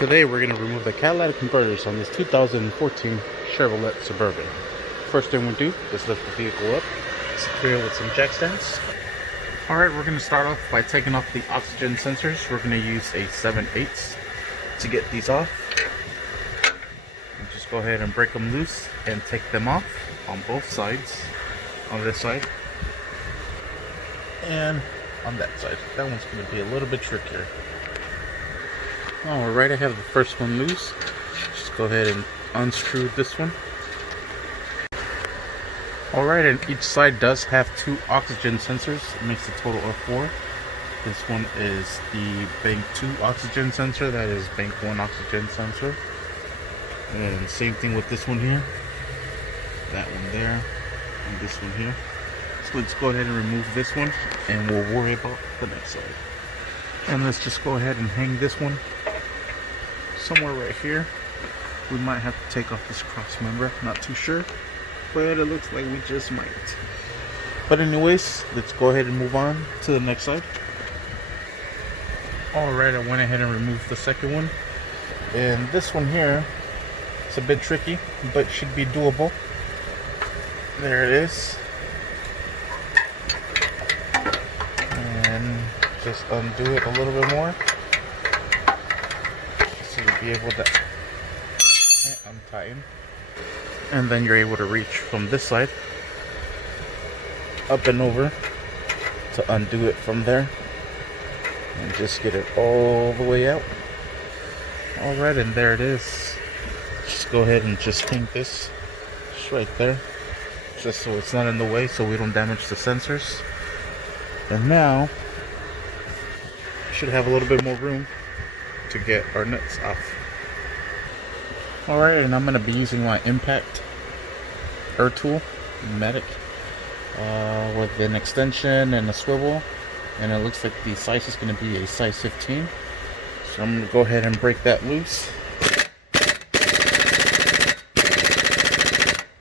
Today we're going to remove the catalytic converters on this 2014 Chevrolet Suburban. First thing we do is lift the vehicle up, secure it with some jack stands. Alright, we're going to start off by taking off the oxygen sensors. We're going to use a 7/8 to get these off. And just go ahead and break them loose and take them off on both sides. On this side and on that side. That one's going to be a little bit trickier. Alright, I have the first one loose. Just go ahead and unscrew this one. Alright, and each side does have 2 oxygen sensors. It makes a total of 4. This one is the bank 2 oxygen sensor. That is bank 1 oxygen sensor. And same thing with this one here. That one there. And this one here. So let's go ahead and remove this one, and we'll worry about the next side. And let's just go ahead and hang this one somewhere right here. We might have to take off this cross member, not too sure, but it looks like we just might. But anyways, let's go ahead and move on to the next side. Alright, I went ahead and removed the second one. And this one here, it's a bit tricky, but should be doable. There it is. And just undo it a little bit more. So you'll be able to untighten. And then you're able to reach from this side up and over to undo it from there. And just get it all the way out. Alright, and there it is. Just go ahead and just paint this just right there. Just so it's not in the way, so we don't damage the sensors. And now we should have a little bit more room to get our nuts off. Alright, and I'm going to be using my impact air tool, pneumatic, with an extension and a swivel. And it looks like the size is going to be a size 15. So I'm going to go ahead and break that loose.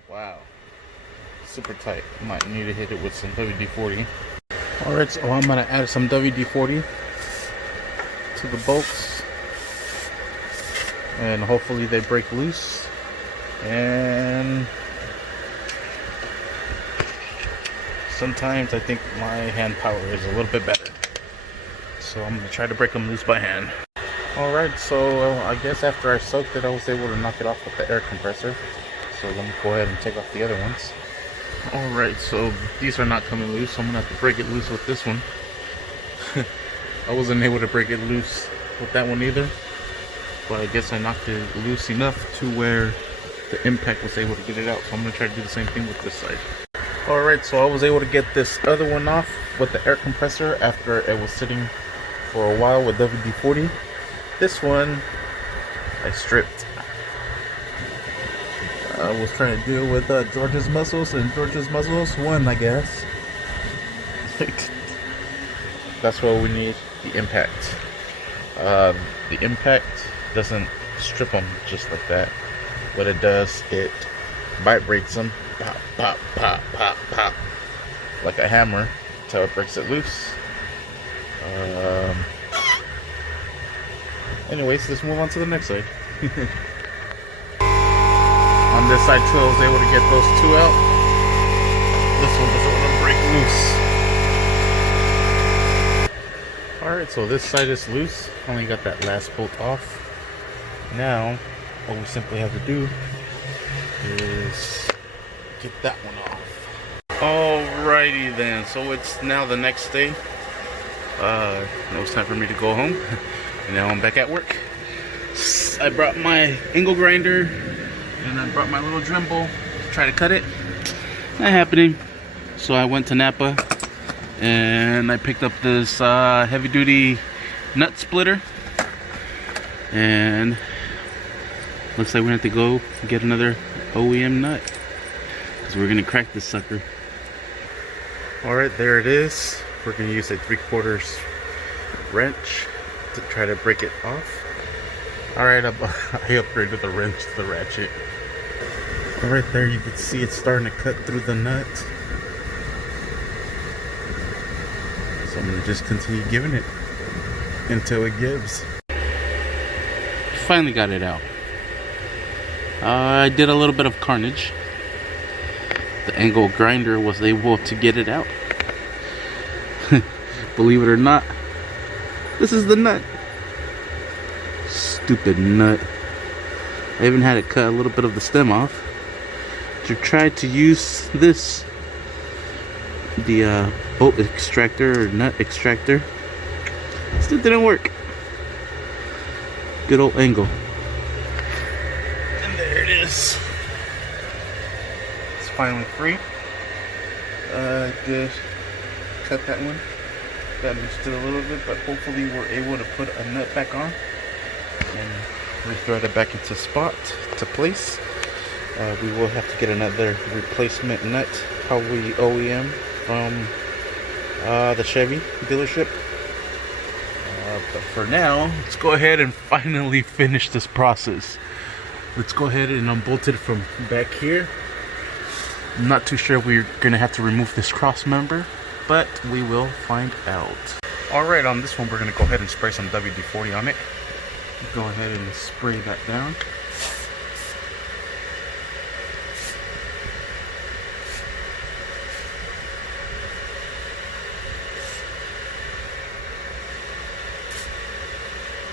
Wow. Super tight. Might need to hit it with some WD-40. Alright, so I'm going to add some WD-40 to the bolts. And hopefully they break loose. And sometimes I think my hand power is a little bit better. So I'm going to try to break them loose by hand. Alright, so I guess after I soaked it, I was able to knock it off with the air compressor. So let me go ahead and take off the other ones. Alright, so these are not coming loose, so I'm going to have to break it loose with this one. I wasn't able to break it loose with that one either. But I guess I knocked it loose enough to where the impact was able to get it out. So I'm going to try to do the same thing with this side. Alright, so I was able to get this other one off with the air compressor after it was sitting for a while with WD-40. This one I stripped. I was trying to deal with George's muscles, and George's muscles won, I guess. That's what we need, the impact. The impact doesn't strip them just like that. What it does, it vibrates them, pop, pop, pop, pop, pop, like a hammer, until it breaks it loose. Anyways, let's move on to the next side. On this side too, I was able to get those 2 out. This one doesn't want to break loose. Alright, so this side is loose. Only got that last bolt off. Now, what we simply have to do is get that one off. Alrighty then, so it's now the next day. It was time for me to go home. And now I'm back at work. I brought my angle grinder. And I brought my little Dremel to try to cut it. Not happening. So I went to Napa and I picked up this heavy duty nut splitter. And looks like we have to go get another OEM nut, because we're going to crack this sucker. Alright, there it is. We're going to use a 3/4 wrench to try to break it off. Alright, I upgraded the wrench to the ratchet. Alright, there you can see it's starting to cut through the nut. So I'm going to just continue giving it until it gives. finally got it out. I did a little bit of carnage. The angle grinder was able to get it out. Believe it or not, this is the nut. Stupid nut. I even had to cut a little bit of the stem off to try to use this, the bolt extractor or nut extractor. Still didn't work. Good old angle. And there it is. It's finally free. I did cut that one. Damaged it a little bit, but hopefully we're able to put a nut back on and re-thread it back into spot to place. We will have to get another replacement nut, probably OEM from the Chevy dealership. But for now, let's go ahead and finally finish this process. Let's go ahead and unbolt it from back here. I'm not too sure if we're gonna have to remove this cross member, but we will find out. Alright, on this one we're gonna go ahead and spray some WD-40 on it. Go ahead and spray that down.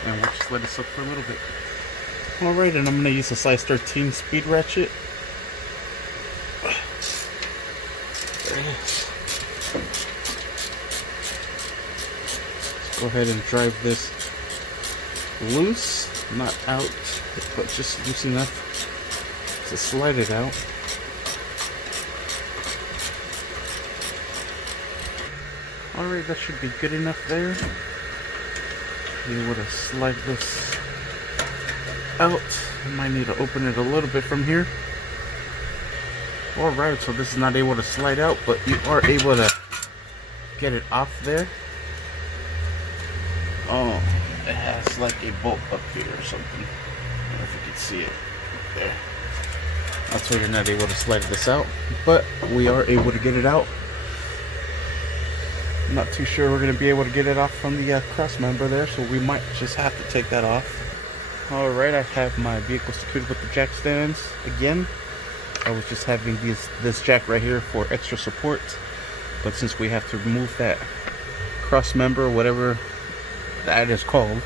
And we'll just let it soak for a little bit. Alright, and I'm going to use a size 13 speed ratchet. There it is. Let's go ahead and drive this loose, not out, but just loose enough to slide it out. Alright, that should be good enough there. Be able to slide this out. I might need to open it a little bit from here. Alright, so this is not able to slide out, but you are able to get it off there. Oh, it has like a bolt up here or something. I don't know if you can see it right there. That's why you're not able to slide this out, but we are able to get it out. I'm not too sure we're going to be able to get it off from the cross member there, so we might just have to take that off. Alright, I have my vehicle secured with the jack stands again. I was just having this jack right here for extra support, but since we have to remove that cross member, whatever that is called,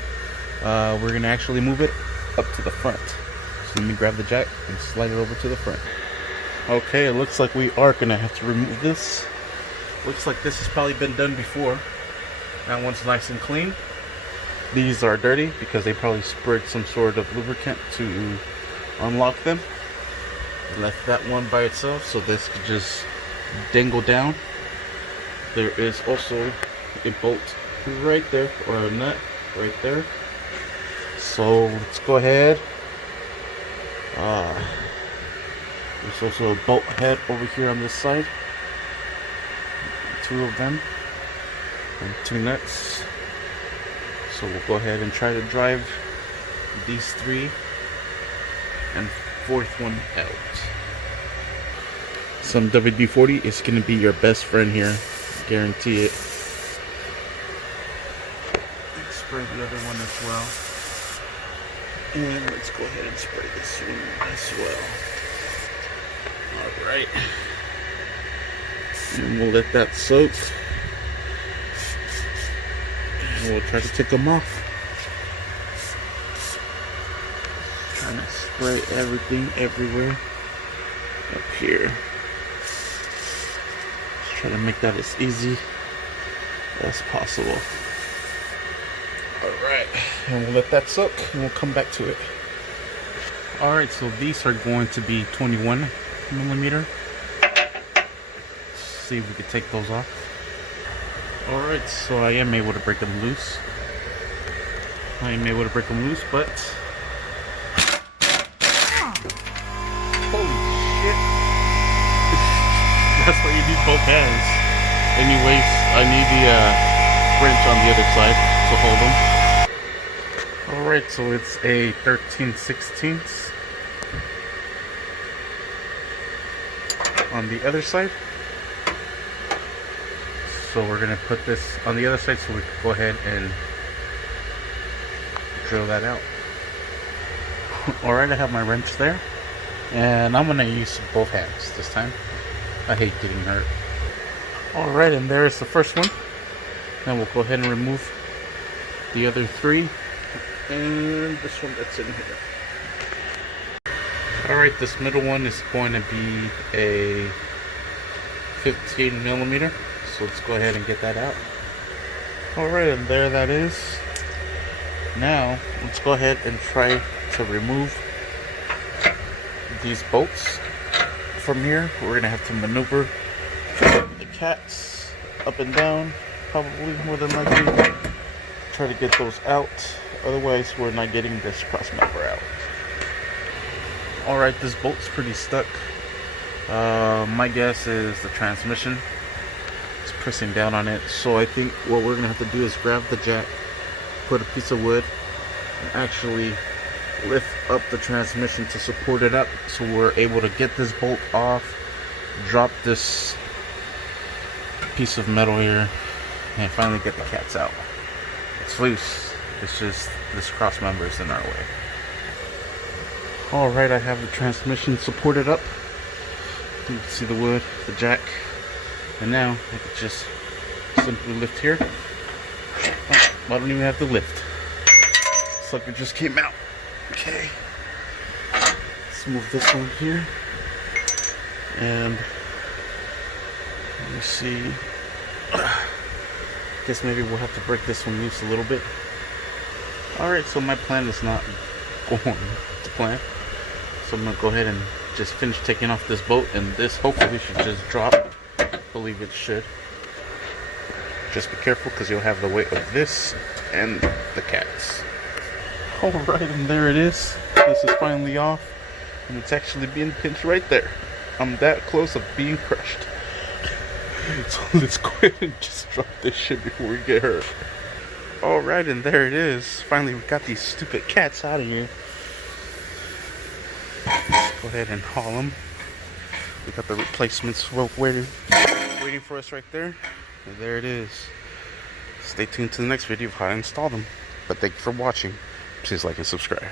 we're going to actually move it up to the front. So let me grab the jack and slide it over to the front. Okay, it looks like we are going to have to remove this. Looks like this has probably been done before. That one's nice and clean. These are dirty because they probably sprayed some sort of lubricant to unlock them. Left that one by itself, so this could just dangle down. There is also a bolt right there, or a nut right there. So let's go ahead. There's also a bolt head over here on this side. Two of them and two nuts. So we'll go ahead and try to drive these three and fourth one out. Some WD-40 is going to be your best friend here, guarantee it. Let's spray the other one as well, and let's go ahead and spray this one as well. Alright, and we'll let that soak, and we'll try to take them off. Trying to spray everything everywhere up here. Just try to make that as easy as possible. Alright, and we'll let that soak and we'll come back to it. Alright, so these are going to be 21 millimeter. See if we can take those off. Alright, so I am able to break them loose. But holy shit. That's why you need both hands. Anyways, I need the wrench on the other side to hold them. Alright, so it's a 13/16 on the other side. So we're going to put this on the other side so we can go ahead and drill that out. Alright, I have my wrench there. And I'm gonna use both hands this time. I hate getting hurt. Alright, and there's the first one. Then we'll go ahead and remove the other 3. And this one that's in here. Alright, this middle one is going to be a 15 millimeter. So let's go ahead and get that out. Alright, and there that is. Now, let's go ahead and try to remove these bolts from here. We're going to have to maneuver the cats up and down, probably more than likely. Try to get those out. Otherwise, we're not getting this cross member out. Alright, this bolt's pretty stuck. My guess is the transmission. It's pressing down on it. So I think what we're going to have to do is grab the jack, put a piece of wood, and actually lift up the transmission to support it up, so we're able to get this bolt off, drop this piece of metal here, and finally get the cats out. It's loose. It's just this cross member is in our way. Alright, I have the transmission supported up. You can see the wood, the jack, and now I can just simply lift here. Oh, I don't even have to lift. Sucker just came out. Okay. Let's move this one here. And let me see. Guess maybe we'll have to break this one loose a little bit. Alright, so my plan is not going to plan. So I'm going to go ahead and just finish taking off this bolt, and this hopefully should just drop. I believe it should. Just be careful because you'll have the weight of this and the cats. Alright, and there it is. This is finally off, and it's actually being pinched right there. I'm that close of being crushed. So let's go ahead and just drop this shit before we get hurt. Alright, and there it is. Finally, we got these stupid cats out of here. Let's go ahead and haul them. We got the replacements waiting for us right there. And there it is. Stay tuned to the next video of how to install them. But thank you for watching. Please like and subscribe.